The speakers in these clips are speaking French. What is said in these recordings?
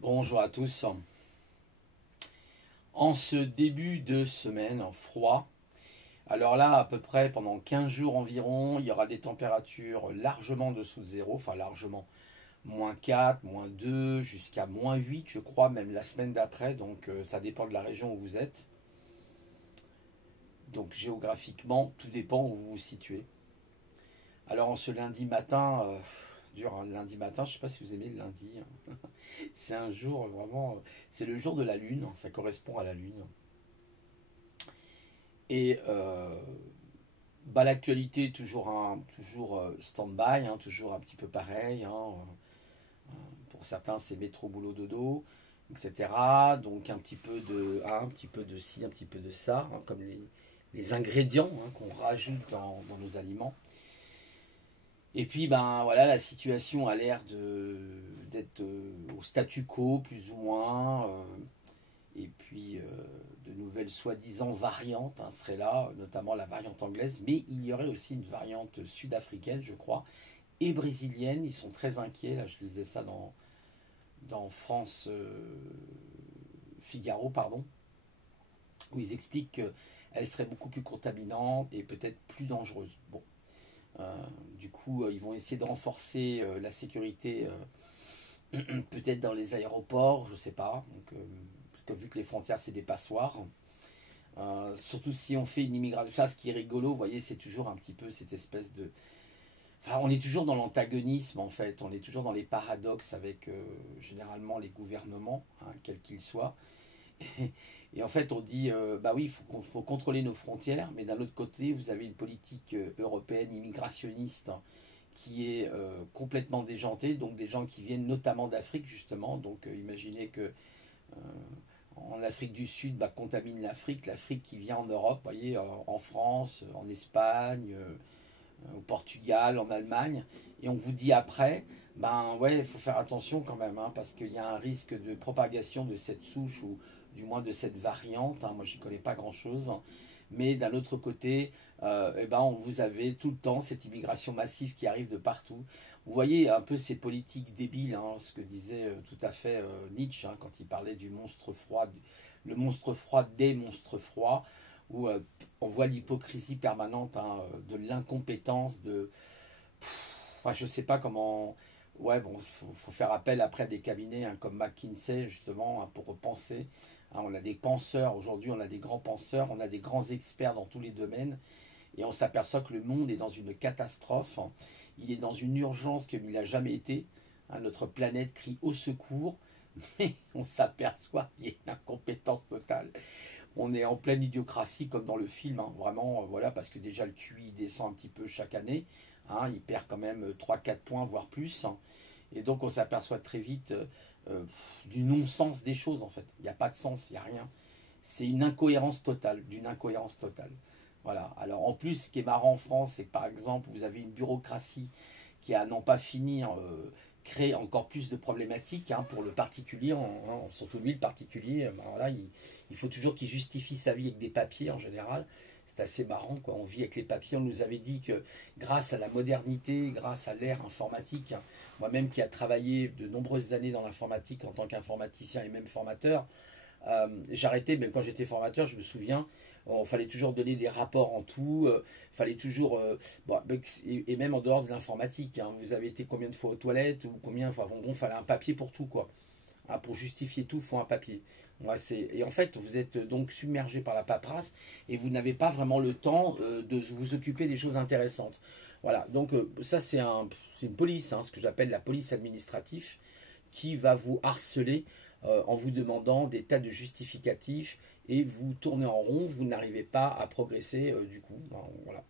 Bonjour à tous. En ce début de semaine froid, alors là à peu près pendant 15 jours environ, il y aura des températures largement dessous de zéro, enfin largement, -4, -2, jusqu'à -8 je crois, même la semaine d'après, donc ça dépend de la région où vous êtes. Donc géographiquement, tout dépend où vous vous situez. Alors en ce lundi matin, dur hein, le lundi matin, je ne sais pas si vous aimez le lundi, hein. C'est un jour vraiment, c'est le jour de la lune, ça correspond à la lune. Et bah, l'actualité toujours toujours stand-by, hein, toujours un petit peu pareil, hein. Pour certains c'est métro boulot dodo, etc. Donc un petit peu de ci, un petit peu de ça, hein, comme les ingrédients, hein, qu'on rajoute dans nos aliments. Et puis ben voilà, la situation a l'air d'être au statu quo plus ou moins. Et puis de nouvelles soi-disant variantes, hein, seraient là, notamment la variante anglaise, mais il y aurait aussi une variante sud-africaine, je crois, et brésilienne. Ils sont très inquiets, là je lisais ça dans France Figaro, pardon, où ils expliquent qu'elle serait beaucoup plus contaminante et peut-être plus dangereuse. Bon, du coup, ils vont essayer de renforcer la sécurité, peut-être dans les aéroports, je sais pas. Donc, parce que vu que les frontières c'est des passoires, surtout si on fait une immigration. Ça, ce qui est rigolo, vous voyez, c'est toujours un petit peu cette espèce de. Enfin, on est toujours dans l'antagonisme en fait, on est toujours dans les paradoxes avec généralement les gouvernements, hein, quels qu'ils soient. Et en fait, on dit, bah oui, faut contrôler nos frontières, mais d'un autre côté, vous avez une politique européenne immigrationniste, hein, qui est complètement déjantée, donc des gens qui viennent notamment d'Afrique justement. Donc imaginez que en Afrique du Sud, bah, contamine l'Afrique, l'Afrique qui vient en Europe, vous voyez, en France, en Espagne, au Portugal, en Allemagne, et on vous dit après, ben ouais, il faut faire attention quand même, hein, parce qu'il y a un risque de propagation de cette souche, ou du moins de cette variante, hein. Moi j'y connais pas grand-chose, mais d'un autre côté, eh ben, vous avez tout le temps cette immigration massive qui arrive de partout. Vous voyez un peu ces politiques débiles, hein, ce que disait tout à fait Nietzsche, hein, quand il parlait du monstre froid, le monstre froid des monstres froids, où on voit l'hypocrisie permanente, hein, de l'incompétence, de. Enfin, je sais pas comment. Ouais, bon, faut faire appel après à des cabinets, hein, comme McKinsey, justement, hein, pour repenser. Hein, on a des penseurs, aujourd'hui, on a des grands penseurs, on a des grands experts dans tous les domaines, et on s'aperçoit que le monde est dans une catastrophe. Il est dans une urgence comme il n'a jamais été. Hein, notre planète crie au secours, mais on s'aperçoit qu'il y a une incompétence totale. On est en pleine idiocratie comme dans le film, hein, vraiment, voilà, parce que déjà le QI descend un petit peu chaque année, hein, il perd quand même 3 4 points, voire plus, hein. Et donc on s'aperçoit très vite du non-sens des choses en fait. Il n'y a pas de sens, il n'y a rien. C'est une incohérence totale, d'une incohérence totale. Voilà. Alors en plus, ce qui est marrant en France, c'est que par exemple, vous avez une bureaucratie qui, à n'en pas finir, crée encore plus de problématiques, hein, pour le particulier, hein, surtout lui, le particulier. Ben voilà, il faut toujours qu'il justifie sa vie avec des papiers en général. C'est assez marrant, quoi. On vit avec les papiers. On nous avait dit que grâce à la modernité, grâce à l'ère informatique, hein, moi-même qui a travaillé de nombreuses années dans l'informatique en tant qu'informaticien et même formateur, j'arrêtais, même quand j'étais formateur, je me souviens, il fallait toujours donner des rapports en tout, fallait toujours, bon, et même en dehors de l'informatique, hein, vous avez été combien de fois aux toilettes, ou combien, enfin bon, fallait un papier pour tout, quoi. Ah, pour justifier tout, il faut un papier. Moi, et en fait, vous êtes donc submergé par la paperasse, et vous n'avez pas vraiment le temps de vous occuper des choses intéressantes. Voilà, donc ça c'est une police, hein, ce que j'appelle la police administrative, qui va vous harceler en vous demandant des tas de justificatifs, et vous tournez en rond, vous n'arrivez pas à progresser du coup. Voilà.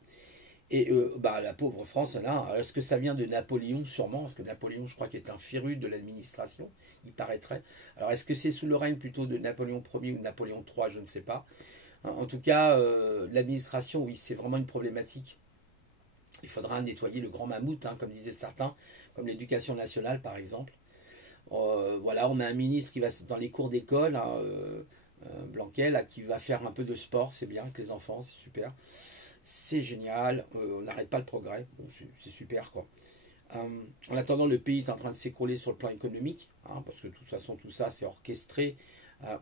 Et bah, la pauvre France, là, est-ce que ça vient de Napoléon? Sûrement, parce que Napoléon, je crois qu'il est un féru de l'administration, il paraîtrait. Alors, est-ce que c'est sous le règne plutôt de Napoléon Ier ou de Napoléon III? Je ne sais pas. En tout cas, l'administration, oui, c'est vraiment une problématique. Il faudra nettoyer le grand mammouth, hein, comme disaient certains, comme l'éducation nationale, par exemple. Voilà, on a un ministre qui va dans les cours d'école, hein, Blanquet, là, qui va faire un peu de sport, c'est bien avec les enfants, c'est super. C'est génial, on n'arrête pas le progrès, bon, c'est super quoi. En attendant, le pays est en train de s'écrouler sur le plan économique, hein, parce que de toute façon, tout ça, c'est orchestré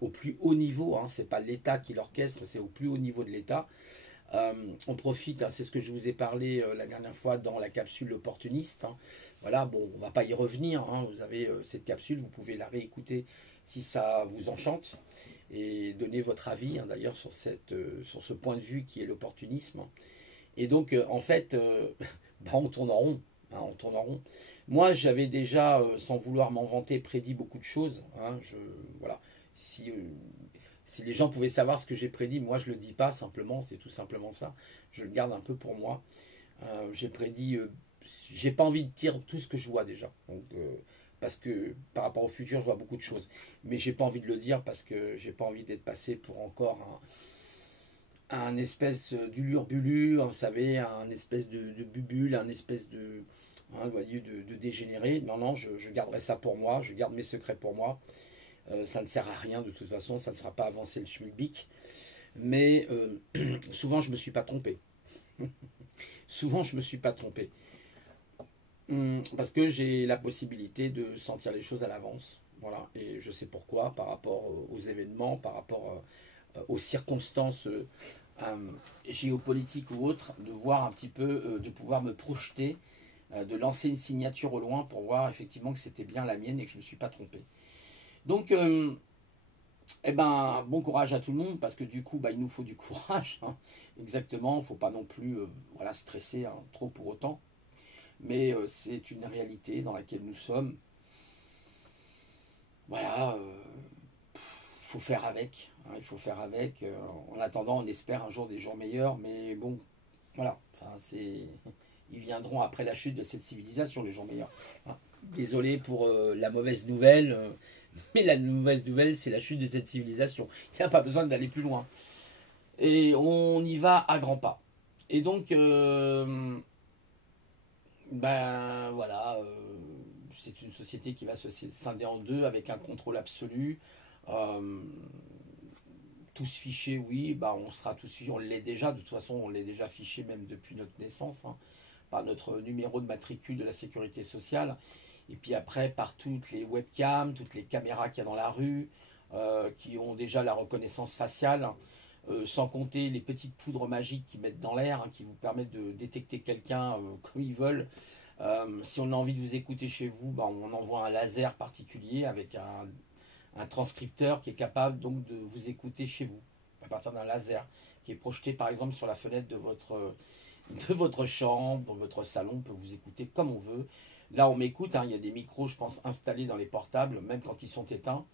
au plus haut niveau. Hein, c'est pas l'État qui l'orchestre, c'est au plus haut niveau de l'État. Euh, on profite, hein, c'est ce que je vous ai parlé la dernière fois dans la capsule opportuniste. Hein. Voilà, bon, on va pas y revenir. Hein, vous avez cette capsule, vous pouvez la réécouter si ça vous enchante et donner votre avis hein, d'ailleurs sur, sur ce point de vue qui est l'opportunisme. Et donc, en fait, bah, on tourne en rond. Hein, on tourne en rond. Moi, j'avais déjà, sans vouloir m'en vanter, prédit beaucoup de choses. Hein, voilà. Si, si les gens pouvaient savoir ce que j'ai prédit, moi je le dis pas simplement, c'est tout simplement ça. Je le garde un peu pour moi. J'ai prédit, j'ai pas envie de dire tout ce que je vois déjà. Donc, parce que par rapport au futur, je vois beaucoup de choses. Mais j'ai pas envie de le dire parce que j'ai pas envie d'être passé pour encore un espèce d'ulurbulu, vous savez, un espèce de bubule, un espèce de, hein, vous voyez, de dégénéré. Non, non, je garderai ça pour moi, je garde mes secrets pour moi. Ça ne sert à rien de toute façon, ça ne fera pas avancer le schmilblick. Mais souvent, je ne me suis pas trompé. Souvent, je ne me suis pas trompé. Parce que j'ai la possibilité de sentir les choses à l'avance. Voilà, et je sais pourquoi, par rapport aux événements, par rapport aux circonstances géopolitiques ou autres, de voir un petit peu, de pouvoir me projeter, de lancer une signature au loin pour voir effectivement que c'était bien la mienne et que je ne me suis pas trompé. Donc, eh ben, bon courage à tout le monde, parce que du coup, bah, il nous faut du courage. Hein. Exactement, il ne faut pas non plus voilà, stresser hein, trop pour autant. Mais c'est une réalité dans laquelle nous sommes. Voilà, il faut faire avec. Hein, il faut faire avec. En attendant, on espère un jour des jours meilleurs. Mais bon, voilà. Enfin, ils viendront après la chute de cette civilisation, les jours meilleurs. Hein. Désolé pour la mauvaise nouvelle. Mais la mauvaise nouvelle, c'est la chute de cette civilisation. Il n'y a pas besoin d'aller plus loin. Et on y va à grands pas. Et donc, ben voilà, c'est une société qui va se scinder en deux avec un contrôle absolu. Euh, tous fichés, oui, bah on sera tous fichés, on l'est déjà, de toute façon on l'est déjà fiché même depuis notre naissance, hein, par notre numéro de matricule de la sécurité sociale, et puis après par toutes les webcams, toutes les caméras qu'il y a dans la rue, qui ont déjà la reconnaissance faciale, sans compter les petites poudres magiques qu'ils mettent dans l'air, hein, qui vous permettent de détecter quelqu'un comme ils veulent. Si on a envie de vous écouter chez vous, bah, on envoie un laser particulier avec un transcripteur qui est capable donc de vous écouter chez vous, à partir d'un laser qui est projeté par exemple sur la fenêtre de votre chambre, dans votre salon, on peut vous écouter comme on veut. Là on m'écoute, hein, il y a des micros je pense installés dans les portables, même quand ils sont éteints.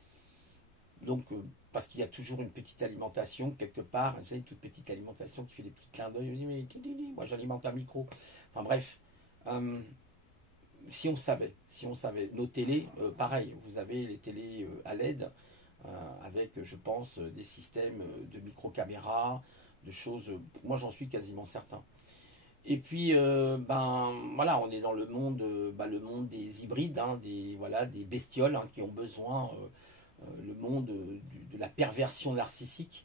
Donc parce qu'il y a toujours une petite alimentation quelque part, vous savez, une toute petite alimentation qui fait des petits clins d'œil, moi j'alimente un micro. Enfin bref, euh, si on savait, nos télés, pareil, vous avez les télés à LED avec, je pense, des systèmes de micro-caméras, de choses. Moi, j'en suis quasiment certain. Et puis, ben voilà, on est dans le monde des hybrides, hein, des voilà, des bestioles hein, qui ont besoin, le monde de la perversion narcissique.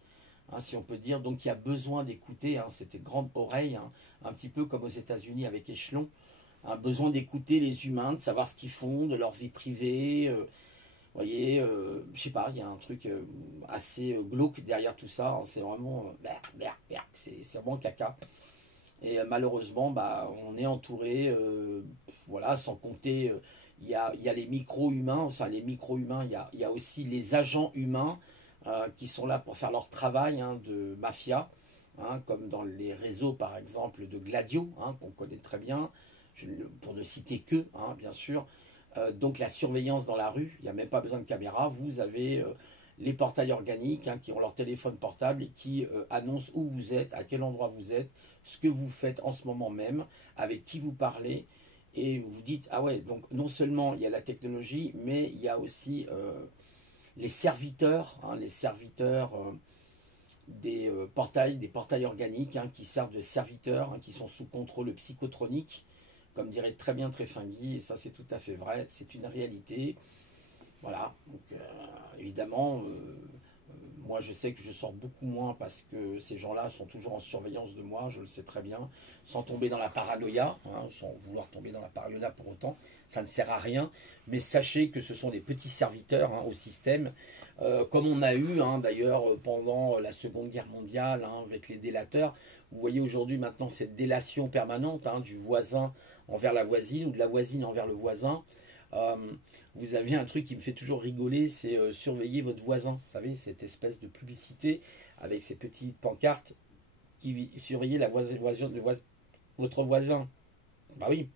Hein, si on peut dire, donc il y a besoin d'écouter hein, cette grande oreille, hein, un petit peu comme aux États-Unis avec Échelon, un besoin d'écouter les humains, de savoir ce qu'ils font, de leur vie privée. Vous voyez, je sais pas, il y a un truc assez glauque derrière tout ça. Hein, c'est vraiment, c'est vraiment caca. Et malheureusement, bah, on est entouré, voilà, sans compter, il y a les micro-humains, enfin les micro-humains, il y a aussi les agents humains qui sont là pour faire leur travail hein, de mafia, hein, comme dans les réseaux par exemple de Gladio, hein, qu'on connaît très bien, pour ne citer que, hein, bien sûr. Donc la surveillance dans la rue, il n'y a même pas besoin de caméra, vous avez les portails organiques hein, qui ont leur téléphone portable et qui annoncent où vous êtes, à quel endroit vous êtes, ce que vous faites en ce moment même, avec qui vous parlez, et vous vous dites, ah ouais, donc non seulement il y a la technologie, mais il y a aussi les serviteurs des portails organiques hein, qui servent de serviteurs, hein, qui sont sous contrôle psychotronique, comme dirait très bien Tréfingui, et ça c'est tout à fait vrai, c'est une réalité. Voilà, donc évidemment, Moi, je sais que je sors beaucoup moins parce que ces gens-là sont toujours en surveillance de moi, je le sais très bien, sans tomber dans la paranoïa, hein, sans vouloir tomber dans la paranoïa pour autant, ça ne sert à rien. Mais sachez que ce sont des petits serviteurs, hein, au système, comme on a eu, hein, d'ailleurs pendant la Seconde Guerre mondiale, hein, avec les délateurs. Vous voyez aujourd'hui maintenant cette délation permanente, hein, du voisin envers la voisine ou de la voisine envers le voisin. Euh, vous avez un truc qui me fait toujours rigoler, c'est surveiller votre voisin. Vous savez, cette espèce de publicité avec ces petites pancartes qui surveillez votre voisin. Bah oui,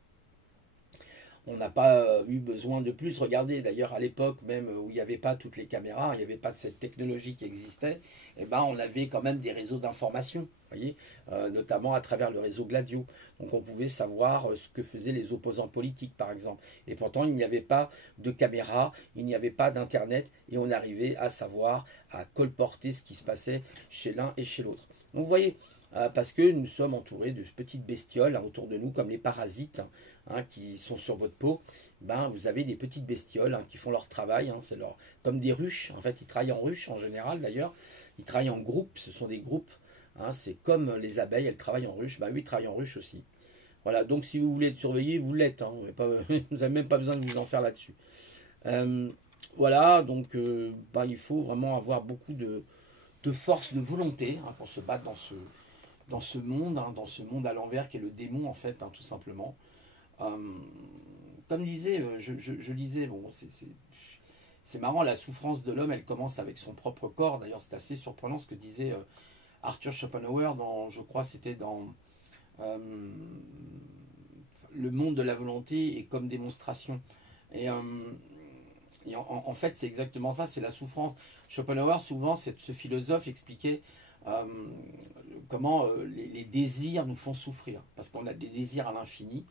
on n'a pas eu besoin de plus. Regardez, d'ailleurs, à l'époque, même où il n'y avait pas toutes les caméras, il n'y avait pas cette technologie qui existait, et ben, on avait quand même des réseaux d'information, voyez, notamment à travers le réseau Gladio. Donc on pouvait savoir ce que faisaient les opposants politiques, par exemple. Et pourtant, il n'y avait pas de caméra, il n'y avait pas d'Internet, et on arrivait à savoir, à colporter ce qui se passait chez l'un et chez l'autre. Donc vous voyez, parce que nous sommes entourés de petites bestioles, hein, autour de nous, comme les parasites, hein, qui sont sur votre peau. Ben, vous avez des petites bestioles, hein, qui font leur travail, hein, c'est leur, comme des ruches. En fait, ils travaillent en ruche en général d'ailleurs. Ils travaillent en groupe, ce sont des groupes. Hein, c'est comme les abeilles, elles travaillent en ruche. Ben, eux, ils travaillent en ruche aussi. Voilà, donc si vous voulez être surveillé, vous l'êtes. Hein, vous n'avez même pas besoin de vous en faire là-dessus. Euh, voilà, donc ben, il faut vraiment avoir beaucoup de force, de volonté, hein, pour se battre dans ce monde, hein, dans ce monde à l'envers qui est le démon en fait, hein, tout simplement. Euh, Comme disait, je lisais, bon, c'est marrant, la souffrance de l'homme, elle commence avec son propre corps. D'ailleurs, c'est assez surprenant ce que disait Arthur Schopenhauer dans, je crois, c'était dans euh, Le monde de la volonté et comme démonstration. Et, en fait, c'est exactement ça, c'est la souffrance. Schopenhauer, souvent, ce philosophe expliquait euh, comment les désirs nous font souffrir, parce qu'on a des désirs à l'infini.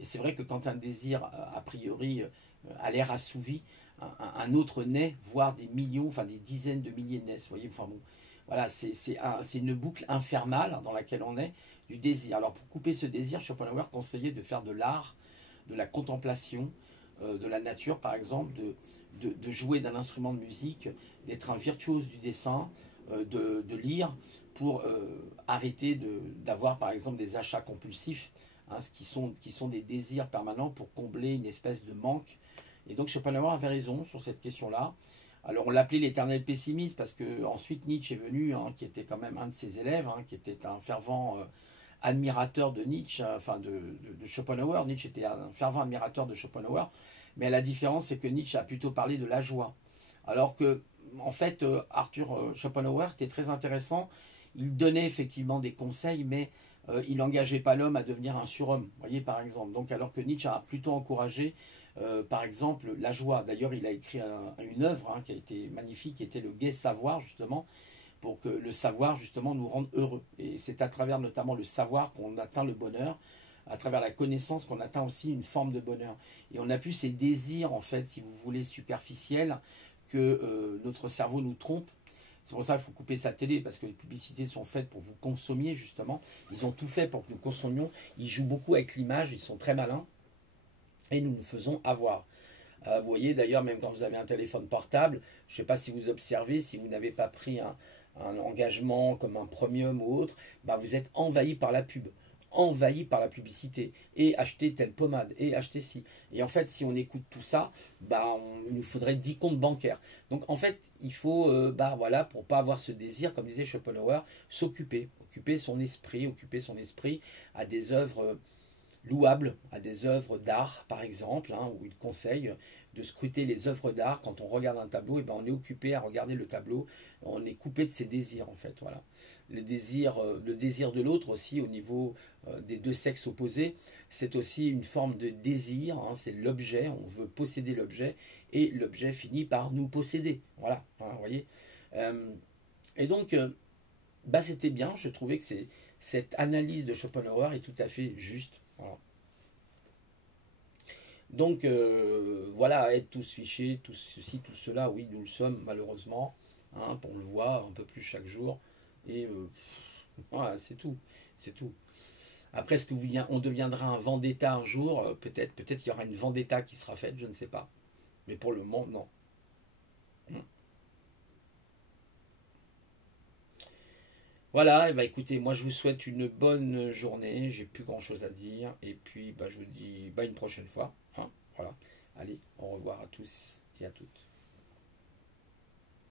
Et c'est vrai que quand un désir, a priori, a l'air assouvi, un autre naît, voire des millions, enfin des dizaines de milliers naissent. Vous voyez, enfin bon, voilà, c'est une boucle infernale dans laquelle on est du désir. Alors pour couper ce désir, Schopenhauer conseillait de faire de l'art, de la contemplation, de la nature par exemple, de jouer d'un instrument de musique, d'être un virtuose du dessin, de lire pour arrêter d'avoir par exemple des achats compulsifs, hein, qui sont des désirs permanents pour combler une espèce de manque. Et donc Schopenhauer avait raison sur cette question-là. Alors on l'appelait l'éternel pessimiste parce que ensuite Nietzsche est venu, hein, qui était quand même un de ses élèves, hein, qui était un fervent admirateur de Nietzsche, enfin de Schopenhauer. Nietzsche était un fervent admirateur de Schopenhauer, mais la différence c'est que Nietzsche a plutôt parlé de la joie. Alors que, en fait, Arthur Schopenhauer, c'était très intéressant. Il donnait effectivement des conseils, mais il n'engageait pas l'homme à devenir un surhomme, vous voyez, par exemple. Donc, alors que Nietzsche a plutôt encouragé, par exemple, la joie. D'ailleurs, il a écrit une œuvre, hein, qui a été magnifique, qui était le gai savoir, justement, pour que le savoir, justement, nous rende heureux. Et c'est à travers notamment le savoir qu'on atteint le bonheur, à travers la connaissance qu'on atteint aussi une forme de bonheur. Et on n'a plus ces désirs, en fait, si vous voulez, superficiels, que notre cerveau nous trompe. C'est pour ça qu'il faut couper sa télé, parce que les publicités sont faites pour vous consommiez, justement. Ils ont tout fait pour que nous consommions. Ils jouent beaucoup avec l'image, ils sont très malins. Et nous nous faisons avoir. Vous voyez d'ailleurs, même quand vous avez un téléphone portable, je ne sais pas si vous observez, si vous n'avez pas pris un engagement comme un premium ou autre, bah vous êtes envahi par la pub, envahi par la publicité, et acheter telle pommade, et acheter ci. Et en fait, si on écoute tout ça, bah, il nous faudrait 10 comptes bancaires. Donc en fait, il faut, bah voilà, pour pas avoir ce désir, comme disait Schopenhauer, s'occuper, occuper son esprit à des œuvres louable, à des œuvres d'art par exemple, hein, où il conseille de scruter les œuvres d'art. Quand on regarde un tableau, et ben on est occupé à regarder le tableau, on est coupé de ses désirs en fait. Voilà. Le désir de l'autre aussi au niveau des deux sexes opposés, c'est aussi une forme de désir, hein, c'est l'objet, on veut posséder l'objet, et l'objet finit par nous posséder. Voilà, hein, vous voyez. Euh, et donc, bah, c'était bien, je trouvais que cette analyse de Schopenhauer est tout à fait juste. Voilà. Donc voilà, être tous fichés, tout ceci, tout cela, oui, nous le sommes malheureusement. Hein, on le voit un peu plus chaque jour. Et voilà, c'est tout. C'est tout. Après, est-ce que on deviendra un vendetta un jour? Peut-être qu'il y aura une vendetta qui sera faite, je ne sais pas. Mais pour le moment, non. Voilà, et bah écoutez, moi je vous souhaite une bonne journée, j'ai plus grand chose à dire, et puis bah, je vous dis bah, une prochaine fois, hein, voilà. Allez, au revoir à tous et à toutes.